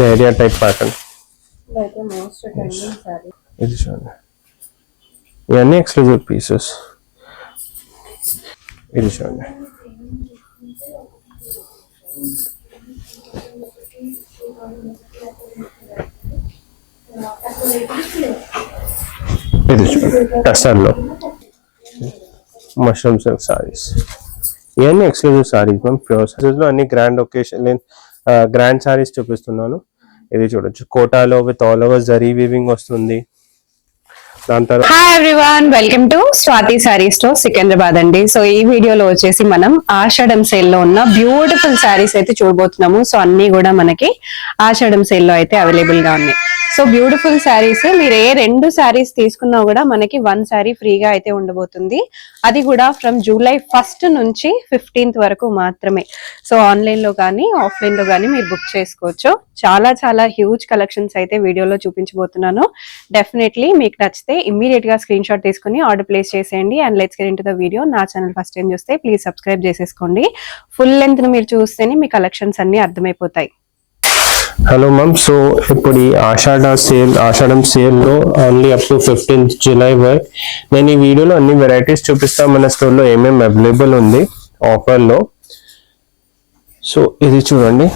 Leheriya type pattern. ఇది చూడండి, ఇవన్నీ ఎక్స్క్లూజివ్ పీసెస్. ఇది చూడండి, ఇది చూడండి టసర్లో మష్రూమ్ సిల్క్ సారీస్. ఇవన్నీ exclusive saris ma'am, pure saris లో అన్ని గ్రాండ్ ఒకేషన్ గ్రాండ్ సారీస్ చూపిస్తున్నాను. ఇది చూడొచ్చు, కోటాలో with all over zari weaving వస్తుంది. దాని తర్వాత hi everyone, welcome to Swathi sorry store Secunderabad అండి. సో ఈ వీడియోలో వచ్చేసి మనం ఆషాఢం సేల్ లో ఉన్న బ్యూటిఫుల్ సారీస్ అయితే చూడబోతున్నాము. సో అన్ని కూడా మనకి ఆషాఢం సేల్ లో అయితే అవైలబుల్ గా ఉన్నాయి. సో బ్యూటిఫుల్ శారీస్, మీరు ఏ 2 శారీస్ తీసుకున్నా కూడా మనకి 1 శారీ ఫ్రీగా అయితే ఉండబోతుంది. అది కూడా ఫ్రమ్ జూలై 1st నుంచి 15th వరకు మాత్రమే. సో ఆన్లైన్ లో కానీ ఆఫ్లైన్ లో కానీ మీరు బుక్ చేసుకోవచ్చు. చాలా చాలా హ్యూజ్ కలెక్షన్స్ అయితే వీడియోలో చూపించబోతున్నాను. డెఫినెట్లీ మీకు నచ్చితే ఇమ్మీడియట్ గా స్క్రీన్ షాట్ తీసుకుని ఆర్డర్ ప్లేస్ చేసేయండి. And let's get into the video. నా ఛానల్ ఫస్ట్ టైం చూస్తే ప్లీజ్ సబ్స్క్రైబ్ చేసేసుకోండి. ఫుల్ లెంత్ ను మీరు చూస్తేనే మీ కలెక్షన్స్ అన్ని అర్థమైపోతాయి. హలో మ్యామ్, సో ఇప్పుడు ఈ ఆషాఢం సేల్లో only up to 15th July వరకు నేను ఈ వీడియోలో అన్ని వెరైటీస్ చూపిస్తాను. మన స్టోర్లో ఏమేమి అవైలబుల్ ఉంది ఆఫర్లో. సో ఇది చూడండి,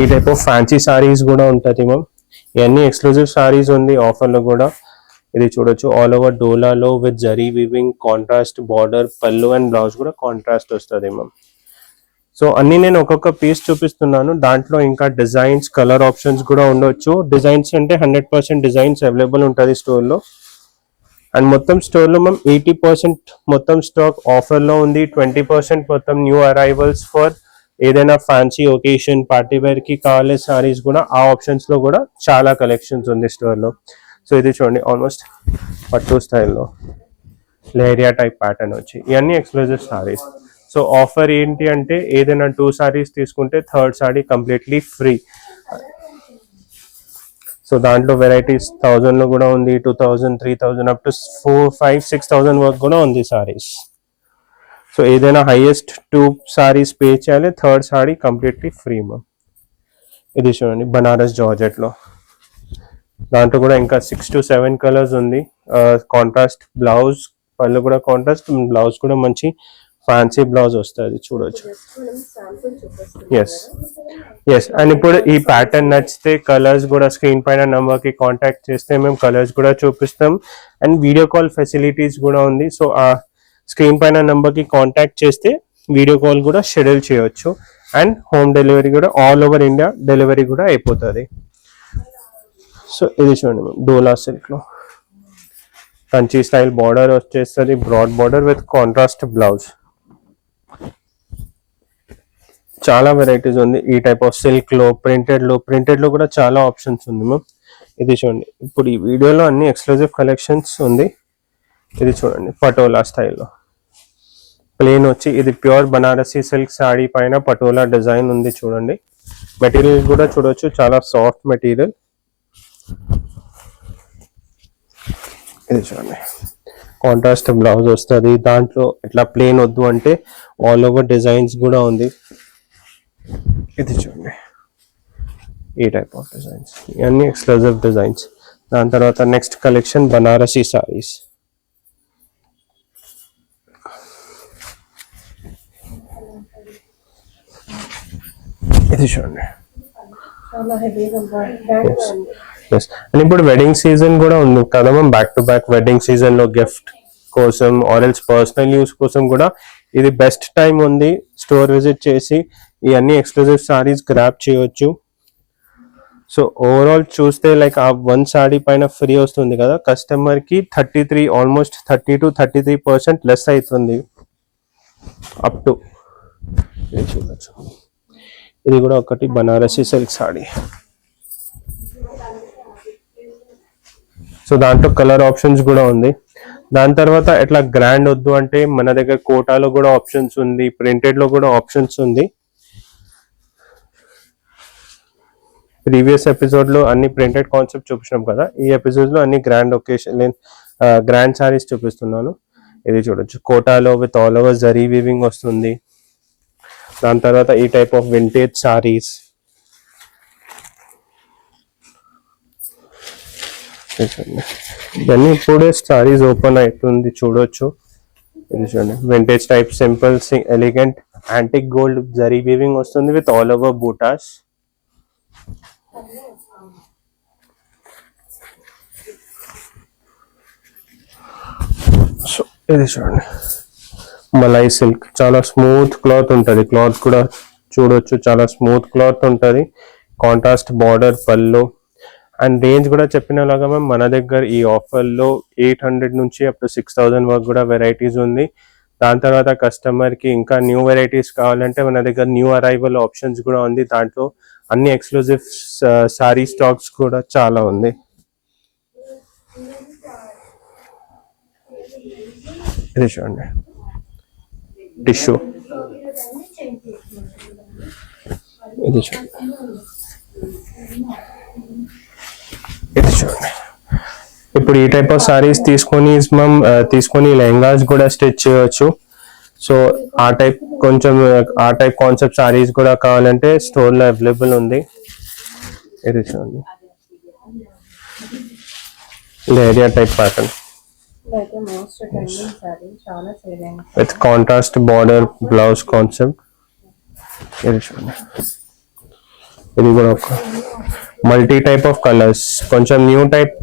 ఈ టైప్ ఆఫ్ ఫ్యాన్సీ సారీస్ కూడా ఉంటుంది మ్యామ్. ఇవన్నీ ఎక్స్క్లూజివ్ సారీస్ ఉంది ఆఫర్లో కూడా. ఇది చూడొచ్చు, ఆల్ ఓవర్ డోలాలో with zari weaving, contrast border, pallu and blouse కూడా కాంట్రాస్ట్ వస్తుంది మ్యామ్. సో అన్ని నేను ఒక్కొక్క పీస్ చూపిస్తున్నాను. దాంట్లో ఇంకా డిజైన్స్, కలర్ ఆప్షన్స్ కూడా ఉండొచ్చు. డిజైన్స్ అంటే 100% డిజైన్స్ అవైలబుల్ ఉంటుంది స్టోర్లో. అండ్ మొత్తం స్టోర్లో మేము 80% మొత్తం స్టాక్ ఆఫర్లో ఉంది. 20% మొత్తం న్యూ అరైవల్స్ ఫర్ ఏదైనా ఫ్యాన్సీ ఒకేషన్, పార్టీ వేర్కి కావాలే సారీస్ కూడా ఆ ఆప్షన్స్లో కూడా చాలా కలెక్షన్స్ ఉంది స్టోర్లో. సో ఇది చూడండి, ఆల్మోస్ట్ పట్టు స్టైల్లో లేరియా టైప్ ప్యాటర్న్ వచ్చి ఇవన్నీ ఎక్స్క్లూజివ్ సారీస్. సో ఆఫర్ ఏంటి అంటే ఏదైనా 2 సారీస్ తీసుకుంటే 3rd sorry completely free. So దాంట్లో వెరైటీస్ 1000 లో కూడా ఉంది, 2000, 3000 అప్ టు 4, 5, 6000 వరకు కూడా ఉంది సారీస్. సో ఏదైనా హైయెస్ట్ 2 సారీస్ పే చేయాలి, 3rd sorry completely free ma'am. ఇది చూడండి, బనారస్ జార్జెట్ లో. దాంట్లో కూడా ఇంకా 6 to 7 కలర్స్ ఉంది. కాంట్రాస్ట్ బ్లౌజ్, పళ్ళు కూడా కాంట్రాస్ట్, బ్లౌజ్ కూడా మంచి ఫ్యాన్సీ బ్లౌజ్ వస్తుంది, చూడొచ్చు. ఎస్ అండ్ ఇప్పుడు ఈ ప్యాటర్న్ నచ్చితే కలర్స్ కూడా స్క్రీన్ పైన నెంబర్ కి కాంటాక్ట్ చేస్తే మేము కలర్స్ కూడా చూపిస్తాం. అండ్ వీడియో కాల్ ఫెసిలిటీస్ కూడా ఉంది. సో ఆ స్క్రీన్ పైన నెంబర్ కి కాంటాక్ట్ చేస్తే వీడియో కాల్ కూడా షెడ్యూల్ చేయొచ్చు. అండ్ హోమ్ డెలివరీ కూడా ఆల్ ఓవర్ ఇండియా డెలివరీ కూడా అయిపోతుంది. సో ఇది చూడండి మేము, డోలా సిల్క్ లో కంచి స్టైల్ బార్డర్ వచ్చేస్తుంది, broad border with contrast blouse. చాలా వెరైటీస్ ఉంది ఈ టైప్ ఆఫ్ సిల్క్ లో. ప్రింటెడ్ లో కూడా చాలా ఆప్షన్స్ ఉంది మ్యామ్. ఇది చూడండి, ఇప్పుడు ఈ వీడియోలో అన్ని ఎక్స్క్లూజివ్ కలెక్షన్స్ ఉంది. ఇది చూడండి, పటోలా స్టైల్లో ప్లేన్ వచ్చి ఇది ప్యూర్ బనారసీ సిల్క్ సాడీ పైన పటోలా డిజైన్ ఉంది. చూడండి, మెటీరియల్ కూడా చూడొచ్చు, చాలా సాఫ్ట్ మెటీరియల్. ఇది చూడండి, కాంట్రాస్ట్ బ్లౌజ్ వస్తుంది. దాంట్లో ఇట్లా ప్లేన్ వద్దు అంటే ఆల్ ఓవర్ డిజైన్స్ కూడా ఉంది. ఇది చూడండి, ఈ టైప్ ఆఫ్ డిజైన్స్, ఇవన్నీ ఎక్స్క్లూజివ్ డిజైన్స్. దాని తర్వాత నెక్స్ట్ కలెక్షన్ బనారసీ సారీస్. ఇది చూడండి, అండ్ ఇప్పుడు వెడ్డింగ్ సీజన్ కూడా ఉంది కదా ma'am. Back to back wedding season లో గిఫ్ట్ కోసం ఆర్ ఎల్స్ పర్సనల్ యూస్ కోసం కూడా ఇది బెస్ట్ టైం ఉంది. స్టోర్ విజిట్ చేసి ఇవన్నీ ఎక్స్క్లూజివ్ సారీస్ గ్రాప్ చేయొచ్చు. సో ఓవరాల్ చూస్తే లైక్ ఆ 1 సారీ పైన ఫ్రీ వస్తుంది కదా, కస్టమర్ కి 33, ఆల్మోస్ట్ 30 to 33% లెస్ అవుతుంది అప్ టు. ఇది చూడొచ్చు, ఇది కూడా ఒకటి బనారసీ సిల్క్ సారీ. సో దాంట్లో కలర్ ఆప్షన్స్ కూడా ఉంది. దాని తర్వాత ఎట్లా గ్రాండ్ వద్దు అంటే మన దగ్గర కోటాలో కూడా ఆప్షన్స్ ఉంది, ప్రింటెడ్ లో కూడా ఆప్షన్స్ ఉంది. ప్రీవియస్ ఎపిసోడ్ లో అన్ని ప్రింటెడ్ కాన్సెప్ట్ చూపించినాం కదా, ఈ ఎపిసోడ్ లో అన్ని గ్రాండ్ ఒకేషన్ గ్రాండ్ సారీస్ చూపిస్తున్నాను. ఇది చూడొచ్చు, కోటాలో with all over zari weaving వస్తుంది. దాని తర్వాత ఈ టైప్ ఆఫ్ వింటేజ్ సారీస్. ఇవన్నీ ఇప్పుడే సారీస్ ఓపెన్ అవుతుంది చూడొచ్చు. ఇది చూడండి vintage type simple elegant antique gold zari weaving వస్తుంది with all over butas. So ఇది చూడండి మలై సిల్క్, చాలా స్మూత్ క్లాత్ ఉంటుంది. క్లాత్ కూడా చూడొచ్చు, చాలా స్మూత్ క్లాత్ ఉంటుంది. Contrast border pallu and range కూడా చెప్పినలాగా మ్యామ్ మన దగ్గర ఈ ఆఫర్లో 800 నుంచి అప్ టు 6000 వరకు కూడా వెరైటీస్ ఉంది. దాని తర్వాత కస్టమర్కి ఇంకా న్యూ వెరైటీస్ కావాలంటే మన దగ్గర న్యూ అరైవల్ ఆప్షన్స్ కూడా ఉంది. దాంట్లో అన్ని ఎక్స్క్లూజివ్ సారీ స్టాక్స్ కూడా చాలా ఉంది. ఇది చూడండి టిష్యూ, ఇది చూడండి, ఇది చూడండి. ఇప్పుడు ఈ టైప్ ఆఫ్ సారీస్ తీసుకొని లెహంగాస్ కూడా స్టిచ్ చేయవచ్చు. సో ఆ టైప్ కాన్సెప్ట్ సారీస్ కూడా కావాలంటే స్టోర్లో అవైలబుల్ ఉంది. ఇది చూడండి leheriya type pattern with contrast border blouse concept. ఇది చూడండి, ఇది కూడా ఒక మల్టీ టైప్ ఆఫ్ కలర్స్, కొంచెం న్యూ టైప్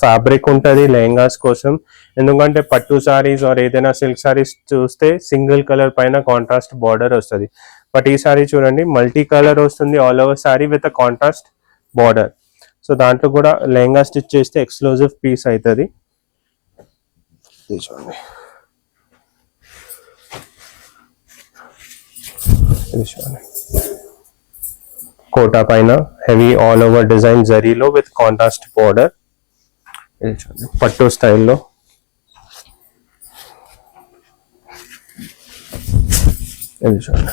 ఫ్యాబ్రిక్ ఉంటుంది లెహంగాస్ కోసం. ఎందుకంటే పట్టు సారీస్ ఆర్ ఏదైనా సిల్క్ సారీస్ చూస్తే సింగిల్ కలర్ పైన కాంట్రాస్ట్ బార్డర్ వస్తుంది. బట్ ఈ సారీ చూడండి మల్టీ కలర్ వస్తుంది all over sorry with contrast border. So దాంట్లో కూడా లెహంగా స్టిచ్ చేస్తే ఎక్స్క్లూజివ్ పీస్ అవుతుంది. చూడండి ఇది చూడండి కోటా పైన హెవీ ఆల్ ఓవర్ డిజైన్ జరీలో విత్ కాంట్రాస్ట్ బార్డర్. ఇది చూడండి పట్టు స్టైల్లో. ఇది చూడండి.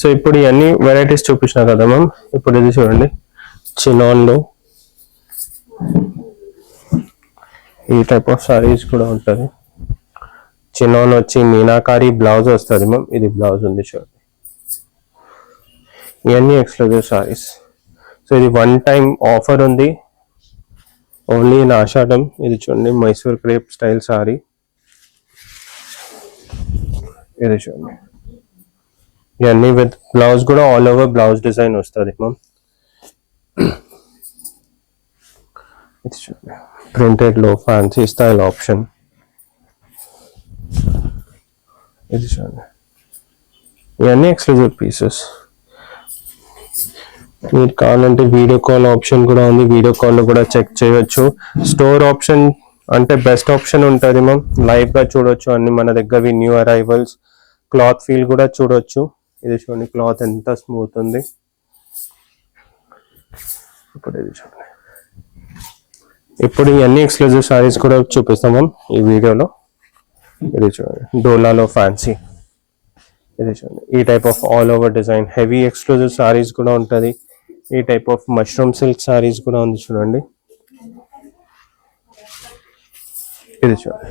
సో ఇప్పుడు ఇవన్నీ వెరైటీస్ చూపించిన కదా మ్యామ్, ఇప్పుడు ఇది చూడండి చినాన్లో ఈ టైప్ ఆఫ్ సారీస్ కూడా ఉంటుంది. చినాన్ వచ్చి మీనాకారి బ్లౌజ్ వస్తుంది మ్యామ్, ఇది బ్లౌజ్ ఉంది చూడండి. ఇవన్నీ ఎక్స్క్లూజివ్ సారీస్. సో ఇది వన్ టైం ఆఫర్ ఉంది ఓన్లీ ఇన్ ఆషాఢం. ఇది చూడండి మైసూర్ క్రేప్ స్టైల్ సారీ. ఇది చూడండి ఇవన్నీ విత్ బ్లౌజ్ కూడా ఆల్ ఓవర్ బ్లౌజ్ డిజైన్ వస్తుంది మ్యామ్. ఇది చూడండి ప్రింటెడ్ లో ఫ్యాన్సీ స్టైల్ ఆప్షన్. ఇది చూడండి ఇవన్నీ ఎక్స్క్లూజివ్ పీసెస్. మీరు కావాలంటే వీడియో కాల్ ఆప్షన్ కూడా ఉంది, వీడియో కాల్లో కూడా చెక్ చేయొచ్చు. స్టోర్ ఆప్షన్ అంటే బెస్ట్ ఆప్షన్ ఉంటుంది మ్యామ్, లైవ్ గా చూడొచ్చు అన్ని మన దగ్గరవి న్యూ అరైవల్స్. క్లాత్ ఫీల్ కూడా చూడొచ్చు. ఇది చూడండి క్లాత్ ఎంత స్మూత్ ఉంది. ఇప్పుడు ఇది చూడండి, ఇప్పుడు ఇవన్నీ ఎక్స్క్లూజివ్ సారీస్ కూడా చూపిస్తాం మ్యామ్ ఈ వీడియోలో. ఇది చూడండి డోలాలో ఫ్యాన్సీ. ఇది చూడండి ఈ type of all over design heavy exclusive saris కూడా ఉంటుంది. ఈ type of mushroom silk saris కూడా ఉంది చూడండి. ఇది చూడండి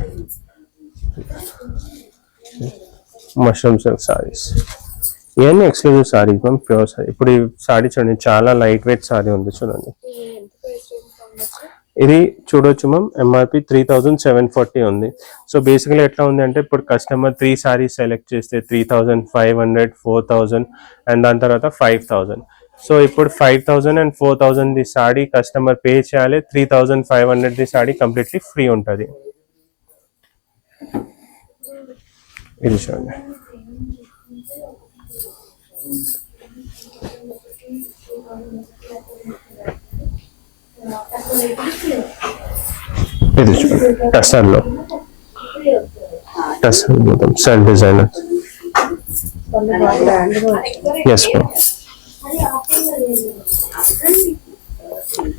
మష్రూమ్ సిల్క్ సారీస్. ఇవన్నీ exclusive saris ma'am, pure sorry. ఇప్పుడు ఈ సారీ చూడండి చాలా లైట్ వెయిట్ సారీ ఉంది చూడండి. ఇది చూడొచ్చు మ్యామ్ ఎంఆర్పి 3740 ఉంది. సో బేసికలీ ఎట్లా ఉంది అంటే ఇప్పుడు కస్టమర్ 3 సారీస్ సెలెక్ట్ చేస్తే 3500, 4000 అండ్ దాని తర్వాత 5000. సో ఇప్పుడు 5000 and 4000 the sorry customer pay చేయాలి, 3500 ది సారీ కంప్లీట్లీ ఫ్రీ ఉంటుంది. ఇది చూడండి ఇది చూడండి టసర్లో, టసర్ మొత్తం సెల్ఫ్ డిజైనర్. Yes ma'am.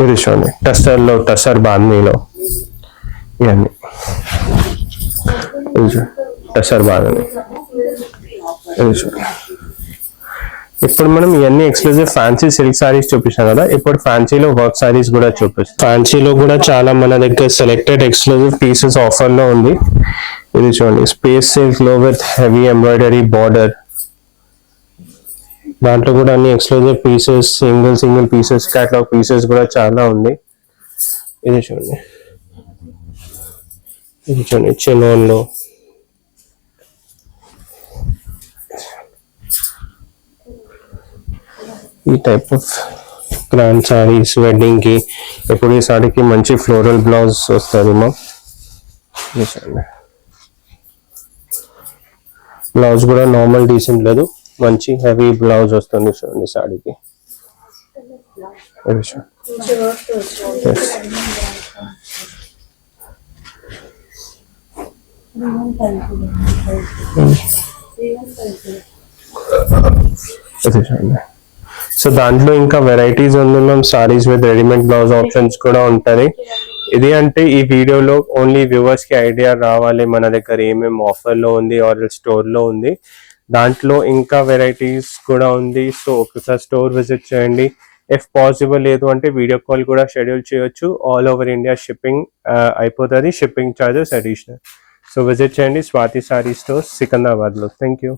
ఇది చూడండి టసర్లో, టసర్ బాందీలో ఇవన్నీ. ఇది చూడండి టసర్ బాందీ. ఇది చూడండి ఇప్పుడు మనం ఇవన్నీ ఎక్స్క్లూజివ్ ఫ్యాన్సీ సిల్క్ సారీస్ చూపించాం కదా, ఇప్పుడు ఫ్యాన్సీలో వర్క్ సారీస్ కూడా చూపిస్తాం. ఫ్యాన్సీలో కూడా చాలా మన దగ్గర సెలెక్టెడ్ ఎక్స్క్లూజివ్ పీసెస్ ఆఫర్ లో ఉంది. ఇది చూడండి స్పేస్ సిల్క్ లో విత్ హెవీ ఎంబ్రాయిడరీ బార్డర్. దాంట్లో కూడా అన్ని exclusive pieces, single pieces, catalogue pieces కూడా చాలా ఉంది. ఇది చూడండి, ఇది చూడండి చినోన్లో ఈ type of grand saris wedding కి. ఇప్పుడు ఈ సారీకి మంచి ఫ్లోరల్ బ్లౌజ్ వస్తుంది మా. ఇది చూడండి, బ్లౌజ్ కూడా నార్మల్ డీసెంట్ లేదు, మంచి హెవీ బ్లౌజ్ వస్తుంది చూడండి సారీకి. ఇది చూడండి. Yes. సో దాంట్లో ఇంకా వెరైటీస్ ఉంది ma'am, saris with readymade blouse options కూడా ఉంటుంది. ఇది అంటే ఈ వీడియోలో ఓన్లీ వ్యూవర్స్ కి ఐడియా రావాలి మన దగ్గర ఏమేమి ఆఫర్ లో ఉంది ఆర్ స్టోర్ లో ఉంది. దాంట్లో ఇంకా వెరైటీస్ కూడా ఉంది. సో ఒకసారి స్టోర్ విజిట్ చేయండి. ఇఫ్ పాసిబుల్ లేదు అంటే వీడియో కాల్ కూడా షెడ్యూల్ చేయొచ్చు. ఆల్ ఓవర్ ఇండియా షిప్పింగ్ అయిపోతుంది, shipping charges additional. So visit చేయండి స్వాతి సారీ స్టోర్స్ సికింద్రాబాద్లో. Thank you.